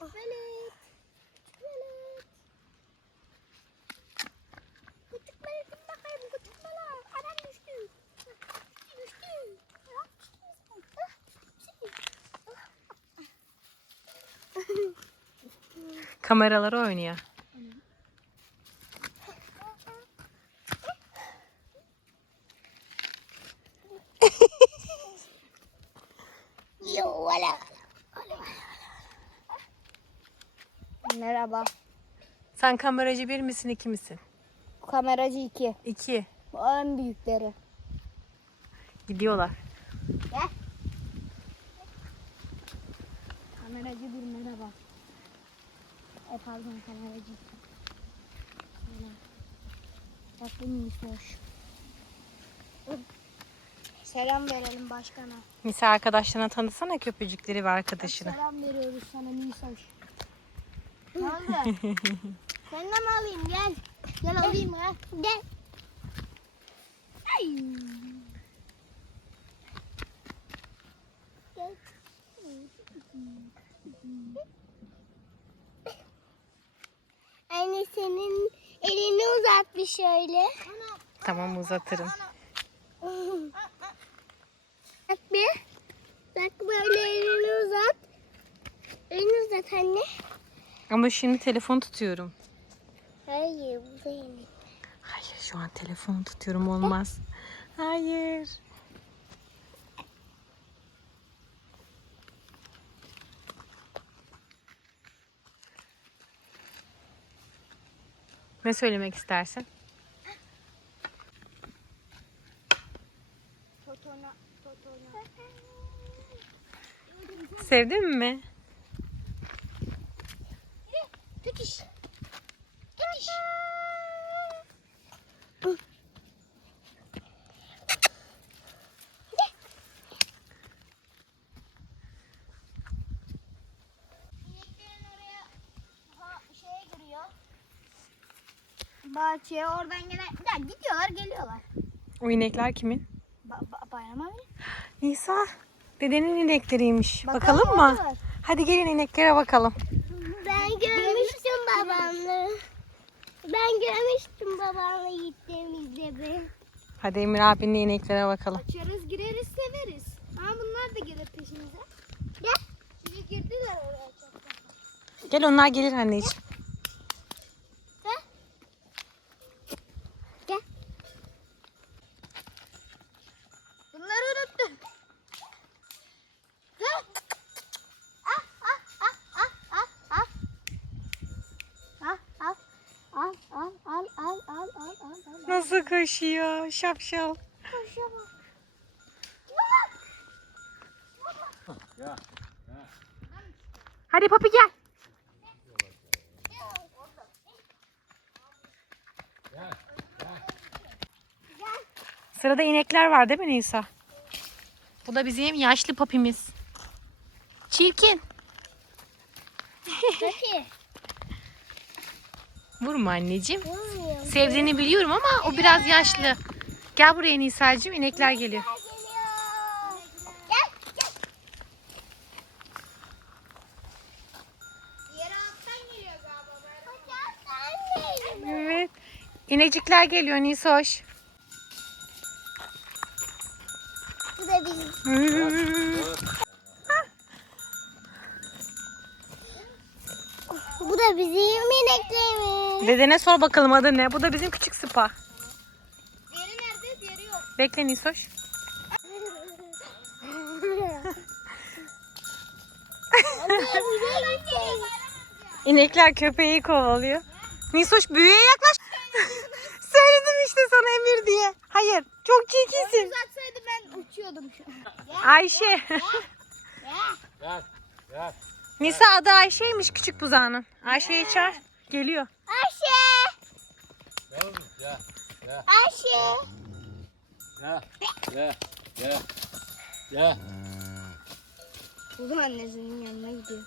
Velet. Velet. Küçük veletim bakayım küçük balam. Adam düştü. Düştü düştü. Ah, Kameralara oynuyor. Yo valla. Merhaba. Sen kameracı bir misin iki misin? Kameracı 2. İki. Bu en büyükleri. Gidiyorlar. Gel. Kameracı bir merhaba. E pardon kameracı iki. Bak bunun hoş. Selam verelim başkana. Nisa arkadaşlarına tanısana köpücükleri ve arkadaşını. Selam veriyoruz sana Nisoş. Ne oldu? Mi alayım? Gel. Gel alayım ha. Gel. Ay. Gel. Anne senin elini uzat bir şöyle. Tamam uzatırım. Bak bir. Bak böyle elini uzat. Elini uzat anne. Ama şimdi telefon tutuyorum. Hayır bu yeni. Hayır şu an telefonu tutuyorum olmaz. Hayır. Ne söylemek istersin? Sevdin mi? Tut iş. Tut iş. İneklerin oraya ha, şeye giriyor. Bahçeye oradan gene ya gidiyorlar geliyorlar. O inekler kimin? Ba ba bayram abi. Nisa. Dedenin inekleriymiş. Bakalım, mı? oradalar. Hadi gelin ineklere bakalım. Ben görmüştüm babamla. Ben görmüştüm babamla gittiğimizde bir. Hadi Emir abinle ineklere bakalım. Açarız gireriz severiz. Ama bunlar da gelir peşimize. Gel. Şimdi girdiler oraya. Gel onlar gelir anneciğim. Gel. Gel. Bunları unuttum. Gel. Ah ah ah ah ah ah. Ah ah. Al al al al Nasıl koşuyor? Şapşal. Koşamam. Hadi papi gel. Sırada inekler var değil mi Nisa? Bu da bizim yaşlı papimiz. Çirkin. Peki. Vurma anneciğim. Olmuyor. Sevdiğini biliyorum ama o biraz yaşlı. Gel buraya Nisa'cığım inekler geliyor. Evet. İnecikler geliyor Nisoş. Bu da bizim. Bu da bizim ineklerimiz. Dedene sor bakalım adı ne? Bu da bizim küçük sıpa. Diğeri nerede? Diğeri yok. Bekle Nisoş. İnekler köpeği kovalıyor. Nisoş büyüye yaklaş. Söyledim işte sana Emir diye. Hayır. Çok çirkinsin. Uzatsaydı ben uçuyordum şu an. Ayşe. Ya. Gel, gel. Nisa adı Ayşe'ymiş küçük buzağının. Ayşe'yi çağır. Geliyor. Ayşe. Gel oğlum, gel. Gel, Ayşe. gel, gel, gel. Gel. Uzun annesinin yanına gidiyor.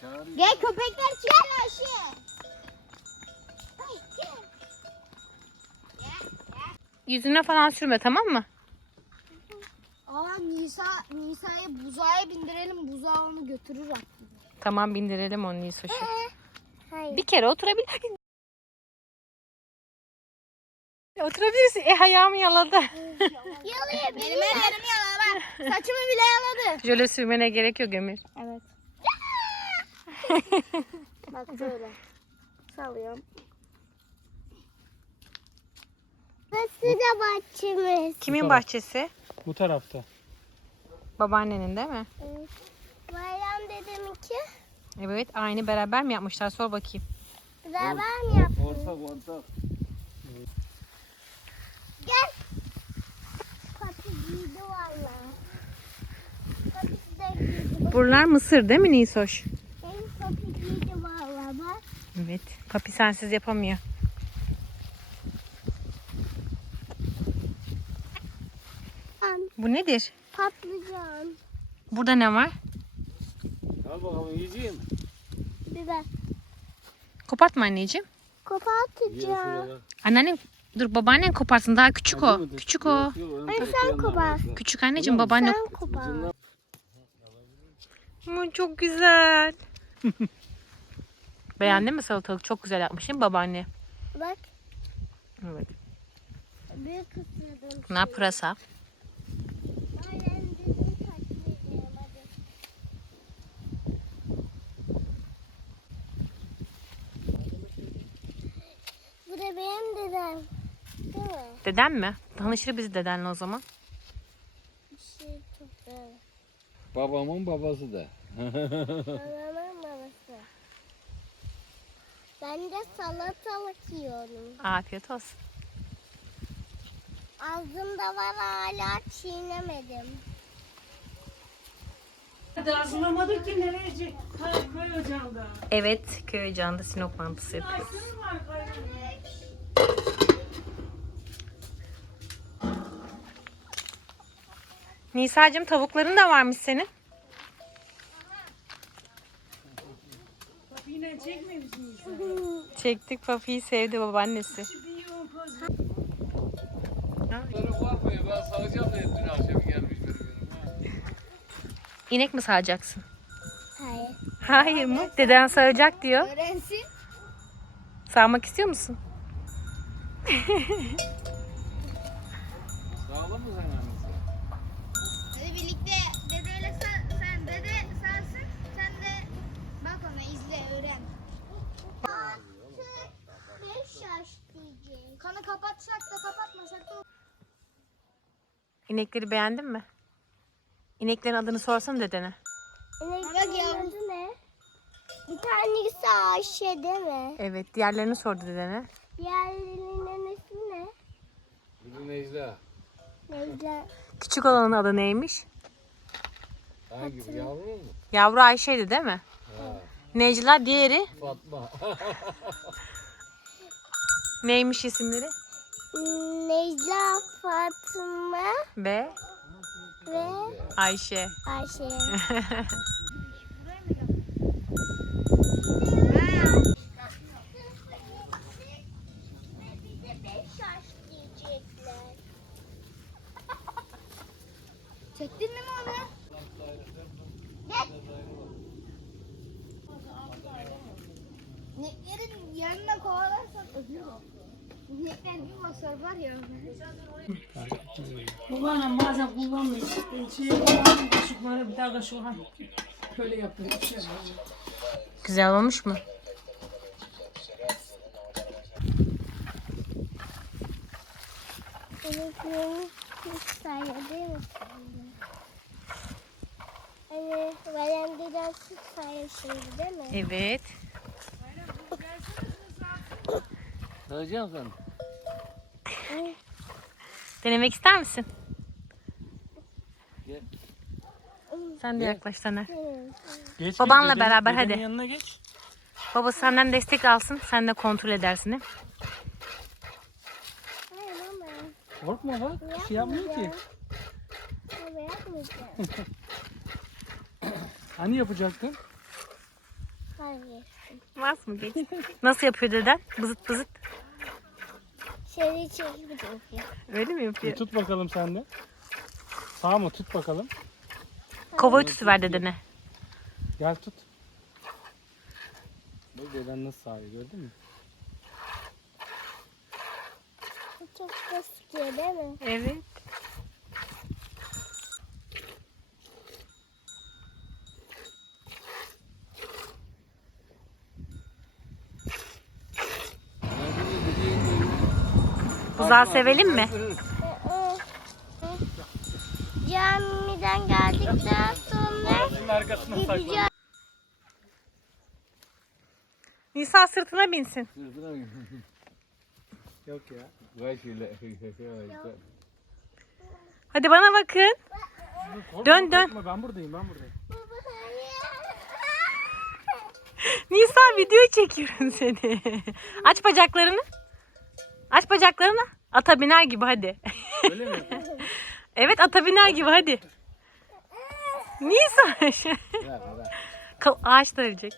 Çağırayım. Gel köpekler gel Ayşe. Ay, gel. Yüzüne falan sürme tamam mı? Aa Nisa Nisa'yı buzağa bindirelim. Buzağı onu götürür aklına. Tamam bindirelim onu. Hayır. Bir kere oturabilir. Oturabilirsin. E ayağımı yaladı. Yalayabilir. Benim ellerimi yaladı. Saçımı bile yaladı. Jöle sürmene gerek yok Ömür. Evet. Bak böyle. Salıyorum. Burası da bahçemiz. Kimin bahçesi? Bu tarafta. Babaannenin değil mi? Evet. Bayram dedeminki. Evet aynı beraber mi yapmışlar? Sor bakayım. Beraber mi yaptık? Ortak ortak. Gel. Kapı giydi valla. Kapısı da giydi. Buralar mısır değil mi Nisoş? Benim kapı giydi valla bak. Evet. Papi sensiz yapamıyor. Bu nedir? Patlıcan. Burada ne var? Al bakalım yiyeceğim. Biber. Kopartma anneciğim. Kopartacağım. Anneannem dur babaannen koparsın daha küçük o. Küçük o. Tarafı sen kopar. Küçük anneciğim babaanne. Sen kopar. Aman çok güzel. Beğendin mi salatalık? Çok güzel yapmış değil mi babaanne? Bak. Evet. Büyük ısırdım. Bunlar pırasa. Aynen dedim takmayacağım hadi. Da benim dedem. Değil mi? Deden mi? Tanışır biz dedenle o zaman. Bir şey tuttu. Babamın babası da. Babamın babası. Ben de salatalık yiyorum. Afiyet olsun. Ağzımda var hala çiğnemedim. Hazırlamadık ki nereye köy ocağında. Evet köy ocağında sinop mantısı yapıyoruz. Nisa'cığım tavukların da varmış senin. Yine? Çektik papiyi sevdi babaannesi. Ben sağacağım da dün akşam yanıma. İnek mi sağacaksın? Hayır. Hayır mı? Deden sağacak diyor. Öğrensin. Sağmak istiyor musun? Sağlam mı sen annesi? Hadi birlikte dedeyle sen, sen dede sensin. Sen de bak ona izle öğren. Beş yaş diyeceğiz. Kanı kapatsak da kapatmasak da İnekleri beğendin mi? İneklerin adını sorsana dedene. İneklerin adı ne? Bir tanesi Ayşe değil mi? Evet diğerlerini sordu dedene. Diğerlerinin ismi ne? Biri Necla. Necla. Küçük olanın adı neymiş? Hangi bu yavru mu? Yavru Ayşe'ydi değil mi? Ha, Necla diğeri Fatma. neymiş isimleri? Necla, Fatma Ve ve Ayşe. Ayşe. Çektin mi onu? İneklerin yanına kovalarsan ölür o. İnekler bir basar var ya. Kullanın bazen kullanmıyor. Şey kullanın kaşıkları bir daha kaşık ha. Böyle yapıyor. Şey yapıyor. Güzel olmuş mu? Hani valendiden süt sayı şimdi değil mi? Evet. Sağacaksın sen. Denemek ister misin? Gel. Sen de yaklaş Taner. Geç, Babanla geç, beraber, dedenin hadi. yanına geç. Baba senden destek alsın. Sen de kontrol edersin. Hayır. Korkma bak. Bir şey yapmıyor ki. Yapmayacağım. Hani yapacaktın? Hayır. Vaz mı geç? Nasıl yapıyor deden? Bızıt bızıt. Seni çekip yapıyor. Öyle mi Bir yapıyor? tut bakalım sen de. Sağ mı tut bakalım. Kovayı tutuver dedene. Gel tut. Bak deden nasıl sağıyor gördün mü? Çok gözüküyor değil mi? Evet. Buzağı sevelim mi? Camiden geldikten sonra gideceğiz. Nisa sırtına binsin. Yok ya. Vay şöyle. Hadi bana bakın. Dön, dön. Ben buradayım ben buradayım. Nisa video çekiyorum seni. Aç bacaklarını. Aç bacaklarını. Ata biner gibi hadi. Öyle mi? Evet ata biner gibi hadi. Nisa. Ağaç da ölecek.